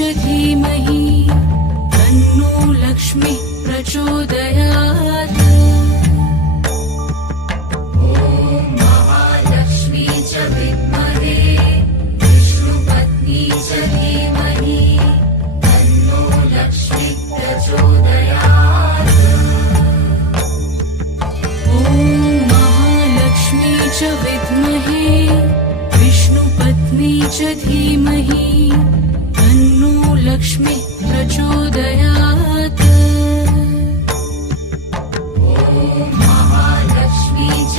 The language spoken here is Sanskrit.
च धीमहि तन्नो लक्ष्मी प्रचोदयात्। महालक्ष्मी च विद्महे विष्णुपत्नी च धीमहि तन्नो लक्ष्मी प्रचोदयात्। महालक्ष्मी च विद्महे विष्णुपत्नी च धीमहि तन्नो लक्ष्मी प्रचोदयात्। महालक्ष्मी च